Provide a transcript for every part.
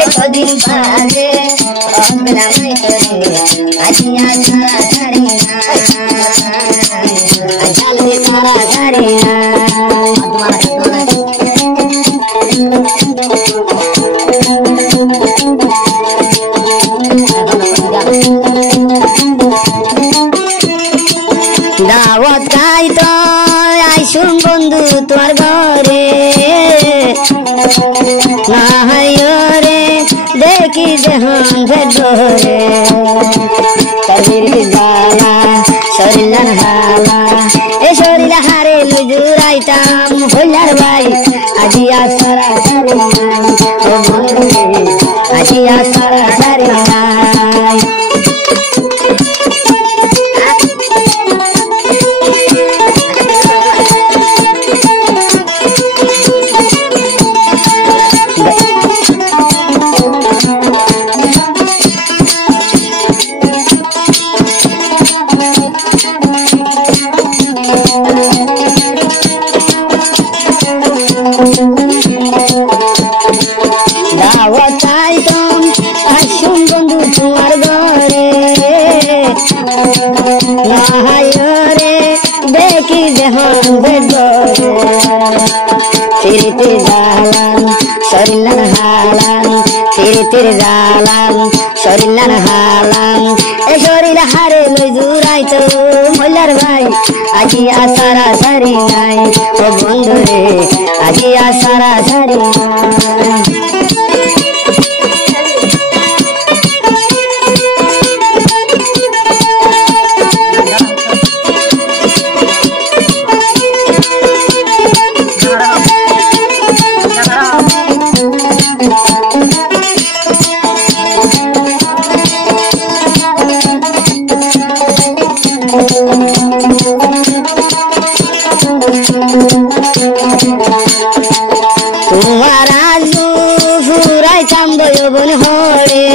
এতদিন বাদে অগলা নাই তোরে আজিয়া সারা সারি না আজালে সারা সারি না দাওয়াত খাই তো আইসুম বন্ধু তোমার ঘরে না রে দেখি দেহন ভেতরে শরীর জ্বালা শরীর হালা এ শরীর হারে লই জুড়াইতাম হইলার ভাই আজিয়া সারা সারি নাই ও বন্ধু আজিয়া সারা সারি নাই দাওয়াত চাইতাম আসুন বন্ধু তোমার ঘরে রে দেখি দেহন ভেতরে ফিরিতে জালাম শরীর হালাম ফিরিতে জালাম শরীর হালাম এ শরীর হারে লই জুড়াইতো মল্লার ভাই আজি আসারা সারি নাই ও বন্ধু রে আজি আসারা সারি নাই তোমার আজু ফুরাইতাম দয়বন হরে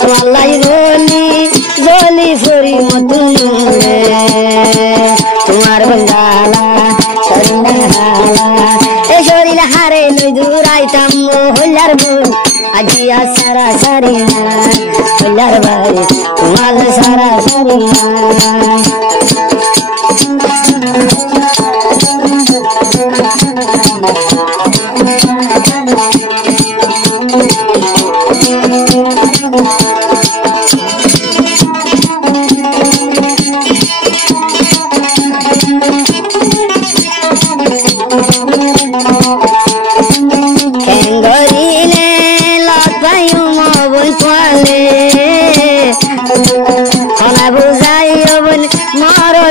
তোমার বলি জলি ফুরি মতুন তোমার বন্দালা শরীর হালা এ শরীর হারে লই দূরাইতাম হইলার বই আজিয়া সারা সারি না হইলার ভাই তোমার সারা সারি না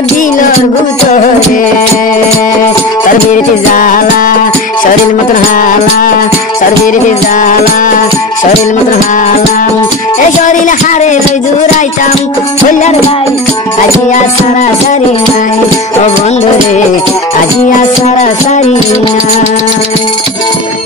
দিলর গুতরে সরবিরতি জালা শরীর মতন হালা সরবিরতি জালা শরীর মতন হালা এ শরীর হারে লই জুড়াইতাম হইলার ভাই আজিয়া সারা সারি নাই ও বন্ধু রে আজিয়া সারা সারি নাই